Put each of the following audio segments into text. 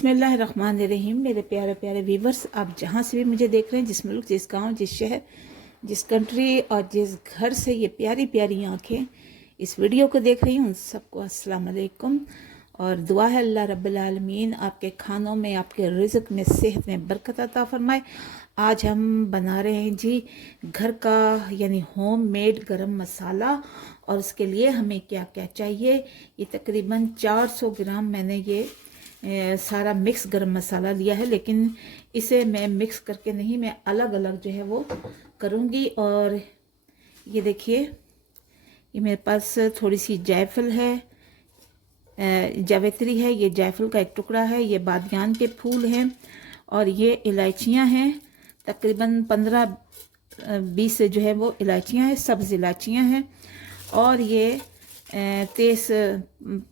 बिस्मिल्लाहिर्रहमानिर्रहीम। मेरे प्यारे प्यारे व्यूवर्स, आप जहाँ से भी मुझे देख रहे हैं, जिस मुल्क, जिस गांव, जिस शहर, जिस कंट्री और जिस घर से ये प्यारी प्यारी आँखें इस वीडियो को देख रही हूँ, सबको अस्सलाम वालेकुम। और दुआ है अल्लाह रब्बुल आलमीन आपके खानों में, आपके रिज़्क़ में, सेहत में बरकत अता फरमाए। आज हम बना रहे हैं जी घर का यानी होम मेड गरम मसाला। और उसके लिए हमें क्या क्या चाहिए, ये तकरीबन 400 ग्राम मैंने ये सारा मिक्स गरम मसाला लिया है। लेकिन इसे मैं मिक्स करके नहीं, मैं अलग अलग जो है वो करूँगी। और ये देखिए, ये मेरे पास थोड़ी सी जायफल है, जावित्री है, ये जायफल का एक टुकड़ा है, ये बादियान के फूल हैं, और ये इलायचियाँ हैं। तकरीबन 15-20 जो है वो इलायचियाँ हैं, सब्ज़ इलायचियाँ हैं। और ये तेज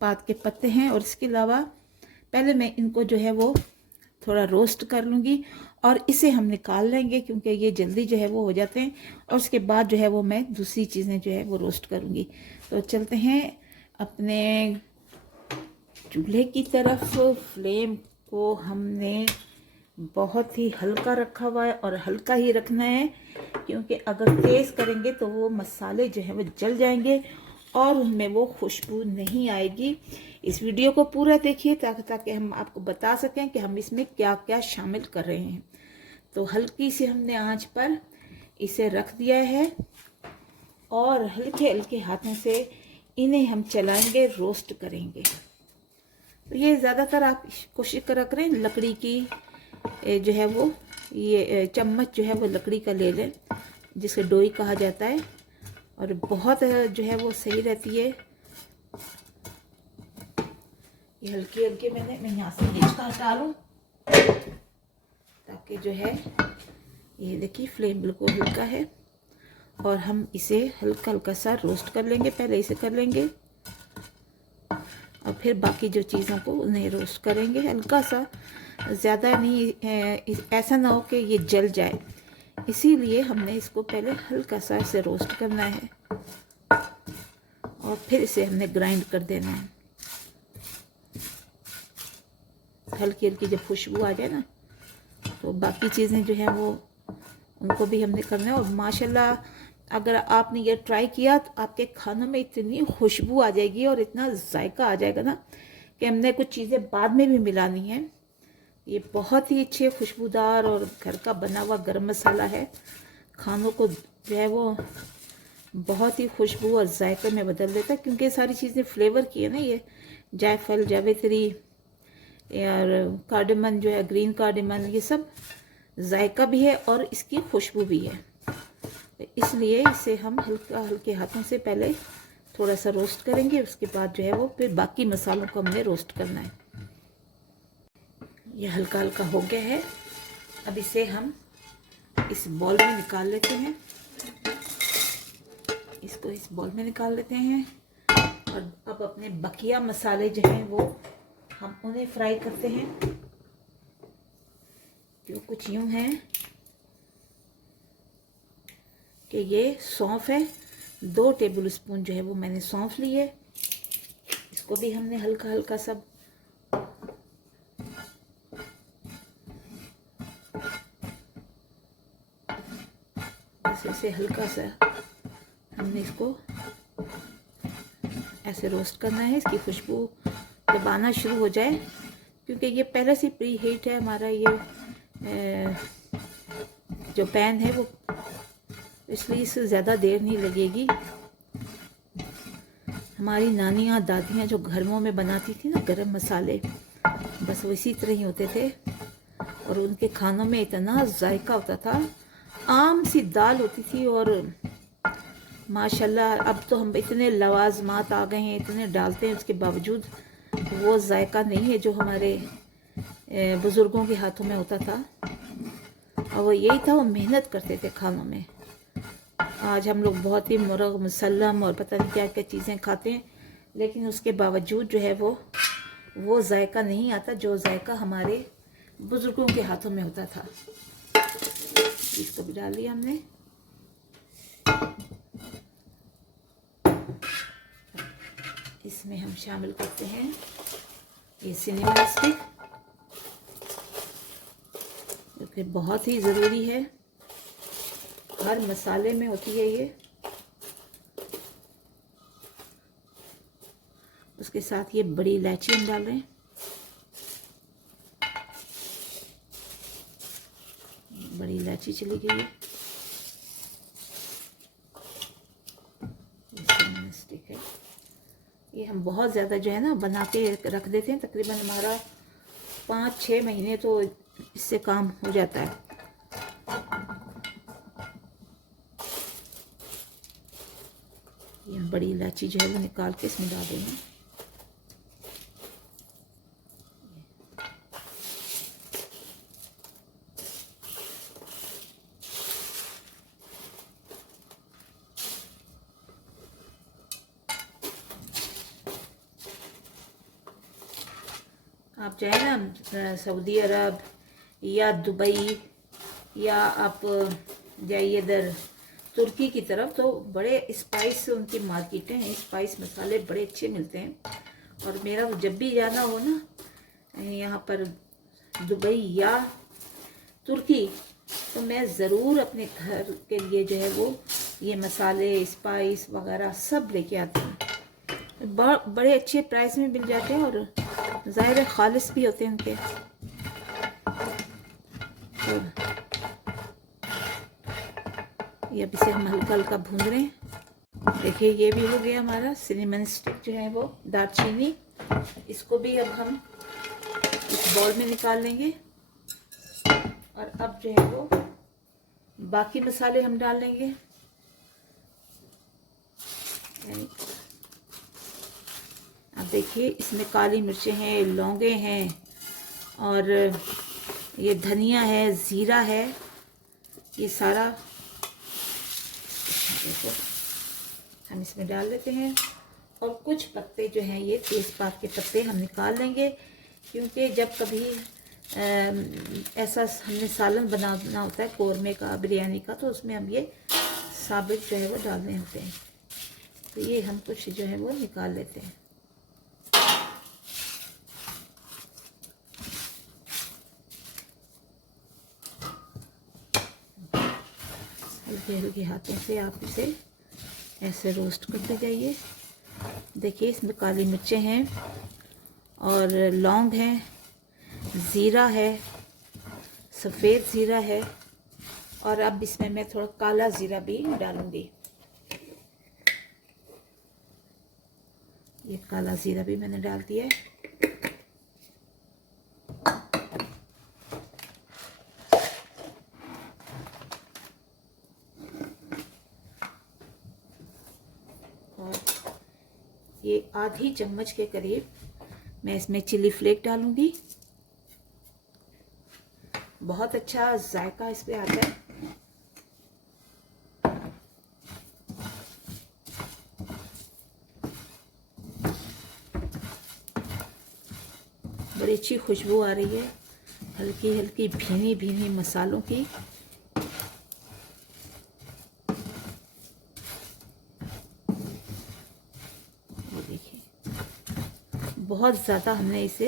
पात के पत्ते हैं। और इसके अलावा पहले मैं इनको जो है वो थोड़ा रोस्ट कर लूँगी और इसे हम निकाल लेंगे, क्योंकि ये जल्दी जो है वो हो जाते हैं। और उसके बाद जो है वो मैं दूसरी चीज़ें जो है वो रोस्ट करूँगी। तो चलते हैं अपने चूल्हे की तरफ। फ्लेम को हमने बहुत ही हल्का रखा हुआ है, और हल्का ही रखना है, क्योंकि अगर तेज़ करेंगे तो वो मसाले जो हैं वो जल जाएंगे और उनमें वो खुशबू नहीं आएगी। इस वीडियो को पूरा देखिए ताकि हम आपको बता सकें कि हम इसमें क्या क्या शामिल कर रहे हैं। तो हल्की सी हमने आंच पर इसे रख दिया है और हल्के हल्के हाथों से इन्हें हम चलाएंगे, रोस्ट करेंगे। तो ये ज़्यादातर आप कोशिश करा करें लकड़ी की जो है वो, ये चम्मच जो है वो लकड़ी का ले लें, जिसे डोई कहा जाता है, और बहुत जो है वो सही रहती है। ये हल्के हल्के मैं यहाँ से हिचका हटा लूँ, ताकि जो है ये देखिए फ्लेम बिल्कुल हल्का है। और हम इसे हल्का हल्का सा रोस्ट कर लेंगे, पहले इसे कर लेंगे और फिर बाकी जो चीज़ों को उन्हें रोस्ट करेंगे हल्का सा, ज़्यादा नहीं, ऐसा ना हो कि ये जल जाए, इसीलिए हमने इसको पहले हल्का सा इसे रोस्ट करना है और फिर इसे हमने ग्राइंड कर देना है। हल्की हल्की जब खुशबू आ जाए ना, तो बाकी चीज़ें जो हैं वो उनको भी हमने करना है। और माशाल्लाह अगर आपने ये ट्राई किया तो आपके खानों में इतनी खुशबू आ जाएगी और इतना जायका आ जाएगा ना, कि हमने कुछ चीज़ें बाद में भी मिलानी है। ये बहुत ही अच्छे खुशबूदार और घर का बना हुआ गरम मसाला है, खानों को जो है वो बहुत ही खुशबू और जायके में बदल देता है, क्योंकि ये सारी चीज़ें फ्लेवर की है ना। ये जायफल, जावित्री और कार्डमन जो है, ग्रीन कार्डमन, ये सब जायका भी है और इसकी खुशबू भी है। तो इसलिए इसे हम हल्के हाथों से पहले थोड़ा सा रोस्ट करेंगे, उसके बाद जो है वो फिर बाकी मसालों को हमने रोस्ट करना है। ये हल्का हल्का हो गया है, अब इसे हम इस बॉल में निकाल लेते हैं। इसको इस बॉल में निकाल लेते हैं और अब अपने बकिया मसाले जो हैं वो हम उन्हें फ्राई करते हैं। जो कुछ यूँ है कि ये सौंफ है, 2 टेबल स्पून जो है वो मैंने सौंफ ली है। इसको भी हमने हल्का हल्का सब ऐसे हल्का सा हमने इसको ऐसे रोस्ट करना है। इसकी खुशबू जब आना शुरू हो जाए, क्योंकि ये पहले से प्री हीट है हमारा ये जो पैन है वो, इसलिए इससे ज़्यादा देर नहीं लगेगी। हमारी नानियाँ दादियाँ जो घरों में बनाती थी ना गरम मसाले, बस वो इसी तरह ही होते थे और उनके खानों में इतना जायका होता था। आम सी दाल होती थी और माशाल्लाह अब तो हम इतने लवाजमात आ गए हैं, इतने डालते हैं, उसके बावजूद वो जायका नहीं है जो हमारे बुज़ुर्गों के हाथों में होता था। और वो यही था, वो मेहनत करते थे खानों में। आज हम लोग बहुत ही मुर्ग मुसल्लम और पता नहीं क्या क्या चीज़ें खाते हैं, लेकिन उसके बावजूद जो है वो जायका नहीं आता जो जायका हमारे बुज़ुर्गों के हाथों में होता था। इसको भी डाल लिया हमने। इसमें हम शामिल करते हैं ये सिनेमा स्टिक। ये बहुत ही ज़रूरी है, हर मसाले में होती है ये। उसके साथ ये बड़ी इलायची हम डाल रहे हैं। बड़ी इलायची चली गई है। स्टिक है ये, हम बहुत ज़्यादा जो है ना बना के रख देते हैं। तकरीबन हमारा 5-6 महीने तो इससे काम हो जाता है। ये बड़ी इलायची जो है वो निकाल के इसमें डाल देंगे। आप चाहे ना सऊदी अरब या दुबई या आप जाइए इधर तुर्की की तरफ, तो बड़े स्पाइस उनकी मार्केटें हैं, स्पाइस मसाले बड़े अच्छे मिलते हैं। और मेरा जब भी जाना हो ना यहाँ पर दुबई या तुर्की, तो मैं ज़रूर अपने घर के लिए जो है वो ये मसाले स्पाइस वगैरह सब लेके आती हूँ। बड़े अच्छे प्राइस में मिल जाते हैं और ज़ाहिर खालिस भी होते हैं उनके। और ये अब इसे हम हल्का हल्का भून रहे हैं। देखिए ये भी हो गया हमारा सिनेमन स्टिक जो है वो, दालचीनी। इसको भी अब हम इस बाउल में निकाल लेंगे। और अब जो है वो बाकी मसाले हम डाल लेंगे। अब देखिए इसमें काली मिर्चें हैं, लौंगे हैं, और ये धनिया है, ज़ीरा है, ये सारा देखो हम इसमें डाल देते हैं। और कुछ पत्ते जो हैं ये तेज़पात के पत्ते हम निकाल लेंगे, क्योंकि जब कभी ऐसा हमने सालन बनाना होता है कौरमे का, बिरयानी का, तो उसमें हम ये साबित जो है वो डालने होते हैं। तो ये हम कुछ जो है वो निकाल लेते हैं। हल्के हल्के हाथों से आप इसे ऐसे रोस्ट करते जाइए। देखिए इसमें काली मिर्चें हैं और लौंग हैं, ज़ीरा है, सफ़ेद ज़ीरा है, और अब इसमें मैं थोड़ा काला ज़ीरा भी डालूंगी। ये काला ज़ीरा भी मैंने डाल दिया है। ये आधी चम्मच के करीब मैं इसमें चिली फ्लेक डालूंगी। बहुत अच्छा जायका इस पे आता है। बड़ी अच्छी खुशबू आ रही है, हल्की हल्की भीनी भीनी मसालों की। बहुत ज़्यादा हमने इसे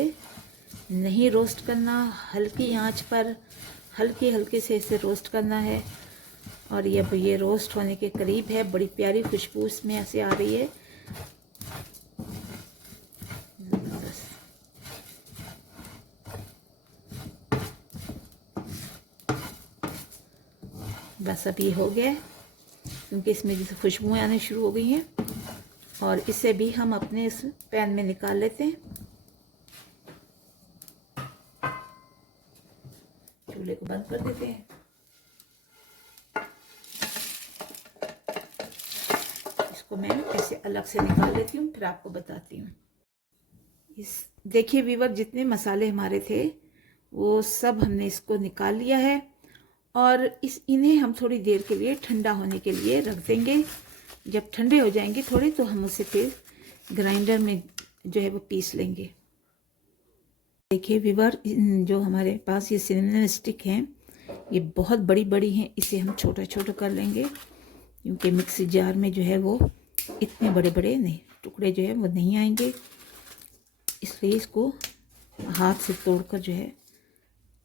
नहीं रोस्ट करना, हल्की आंच पर हल्के हल्के से इसे रोस्ट करना है। और ये रोस्ट होने के करीब है। बड़ी प्यारी खुशबू इसमें ऐसे आ रही है। बस अब ये हो गया, क्योंकि इसमें जैसे खुशबुएं आने शुरू हो गई हैं। और इसे भी हम अपने इस पैन में निकाल लेते हैं। चूल्हे को बंद कर देते हैं। इसको मैं ऐसे अलग से निकाल लेती हूँ, फिर आपको बताती हूँ। देखिए व्यूअर, जितने मसाले हमारे थे वो सब हमने इसको निकाल लिया है। और इन्हें हम थोड़ी देर के लिए ठंडा होने के लिए रख देंगे। जब ठंडे हो जाएंगे थोड़े, तो हम उसे फिर ग्राइंडर में जो है वो पीस लेंगे। देखिए व्यूअर, जो हमारे पास ये सिनेमन स्टिक हैं ये बहुत बड़ी बड़ी हैं। इसे हम छोटा छोटा कर लेंगे, क्योंकि मिक्सी जार में जो है वो इतने बड़े बड़े नहीं टुकड़े जो है वो नहीं आएंगे। इसलिए इसको हाथ से तोड़कर जो है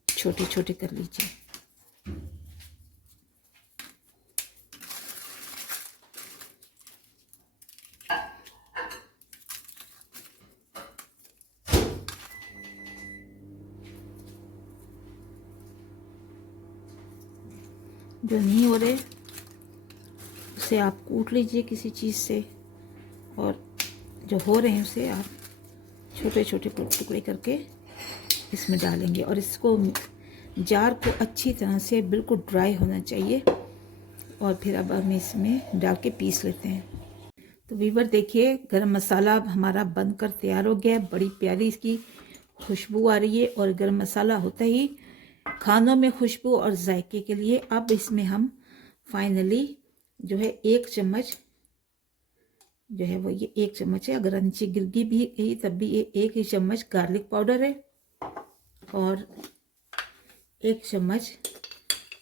छोटे छोटे कर लीजिए। जो नहीं हो रहे उसे आप कूट लीजिए किसी चीज़ से, और जो हो रहे हैं उसे आप छोटे छोटे टुकड़े करके इसमें डालेंगे। और इसको जार को अच्छी तरह से बिल्कुल ड्राई होना चाहिए, और फिर अब हम इसमें डाल के पीस लेते हैं। तो वीवर देखिए, गरम मसाला हमारा बनकर तैयार हो गया है। बड़ी प्यारी इसकी खुशबू आ रही है, और गरम मसाला होता ही खानों में खुशबू और जायके के लिए। अब इसमें हम फाइनली जो है 1 चम्मच जो है वो, ये 1 चम्मच है, अगर नीचे गिरगी भी गई तब भी ये 1 ही चम्मच गार्लिक पाउडर है, और 1 चम्मच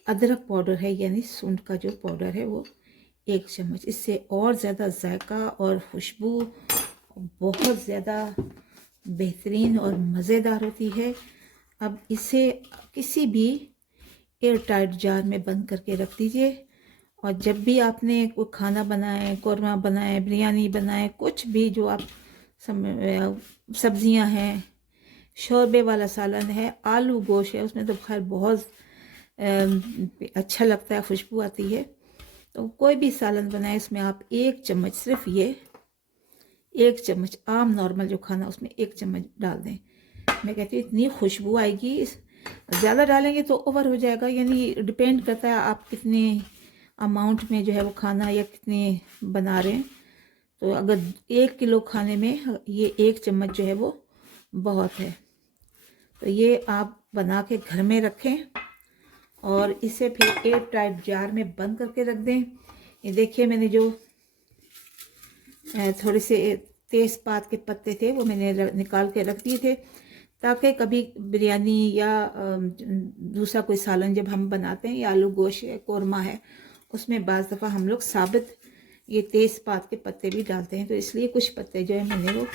अदरक पाउडर है, यानी सूंड का जो पाउडर है वो 1 चम्मच। इससे और ज़्यादा जायका और खुशबू बहुत ज़्यादा बेहतरीन और मज़ेदार होती है। अब इसे किसी भी एयर टाइट जार में बंद करके रख दीजिए, और जब भी आपने कोई खाना बनाए, कौरमा बनाए, बिरयानी बनाए, कुछ भी जो आप सब्जियां हैं, शोरबे वाला सालन है, आलू गोश्त है, उसमें तो खैर बहुत अच्छा लगता है, खुशबू आती है। तो कोई भी सालन बनाए उसमें आप 1 चम्मच, सिर्फ ये 1 चम्मच आम नॉर्मल जो खाना, उसमें 1 चम्मच डाल दें। मैं कहती हूँ इतनी खुशबू आएगी। ज़्यादा डालेंगे तो ओवर हो जाएगा, यानी डिपेंड करता है आप कितने अमाउंट में जो है वो खाना या कितने बना रहे हैं। तो अगर 1 किलो खाने में ये 1 चम्मच जो है वो बहुत है। तो ये आप बना के घर में रखें, और इसे फिर एयर टाइट जार में बंद करके रख दें। ये देखिए, मैंने जो थोड़े से तेज़पात के पत्ते थे वो मैंने निकाल के रख दिए थे, ताकि कभी बिरयानी या दूसरा कोई सालन जब हम बनाते हैं, या आलू गोश्त है, कौरमा है, उसमें बाज़ दफ़ा हम लोग साबित ये तेज़पात के पत्ते भी डालते हैं। तो इसलिए कुछ पत्ते जो है मैंने वो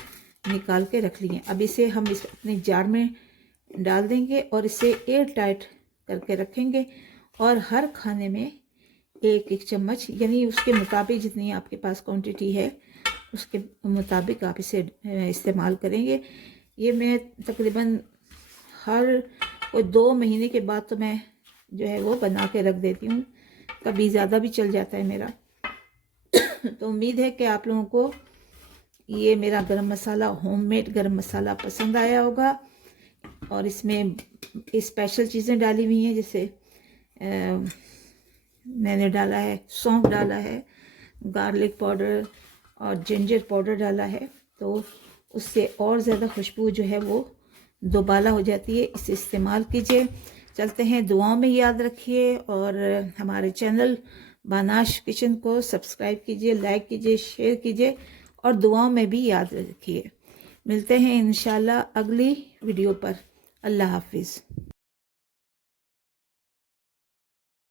निकाल के रख लिए। अब इसे हम इस अपने जार में डाल देंगे, और इसे एयर टाइट करके रखेंगे, और हर खाने में 1-1 चम्मच, यानी उसके मुताबिक जितनी आपके पास क्वांटिटी है उसके मुताबिक आप इसे इस्तेमाल करेंगे। ये मैं तकरीबन हर कोई 2 महीने के बाद तो मैं जो है वो बना के रख देती हूँ, कभी ज़्यादा भी चल जाता है मेरा। तो उम्मीद है कि आप लोगों को ये मेरा गरम मसाला, होममेड गरम मसाला पसंद आया होगा। और इसमें स्पेशल चीज़ें डाली हुई हैं, जैसे मैंने डाला है सौंफ, डाला है गार्लिक पाउडर और जिंजर पाउडर डाला है, तो उससे और ज़्यादा खुशबू जो है वो दोबाला हो जाती है। इसे इस्तेमाल कीजिए। चलते हैं, दुआओं में याद रखिए, और हमारे चैनल बानाश किचन को सब्सक्राइब कीजिए, लाइक कीजिए, शेयर कीजिए, और दुआओं में भी याद रखिए। मिलते हैं इंशाल्लाह अगली वीडियो पर। अल्लाह हाफिज़।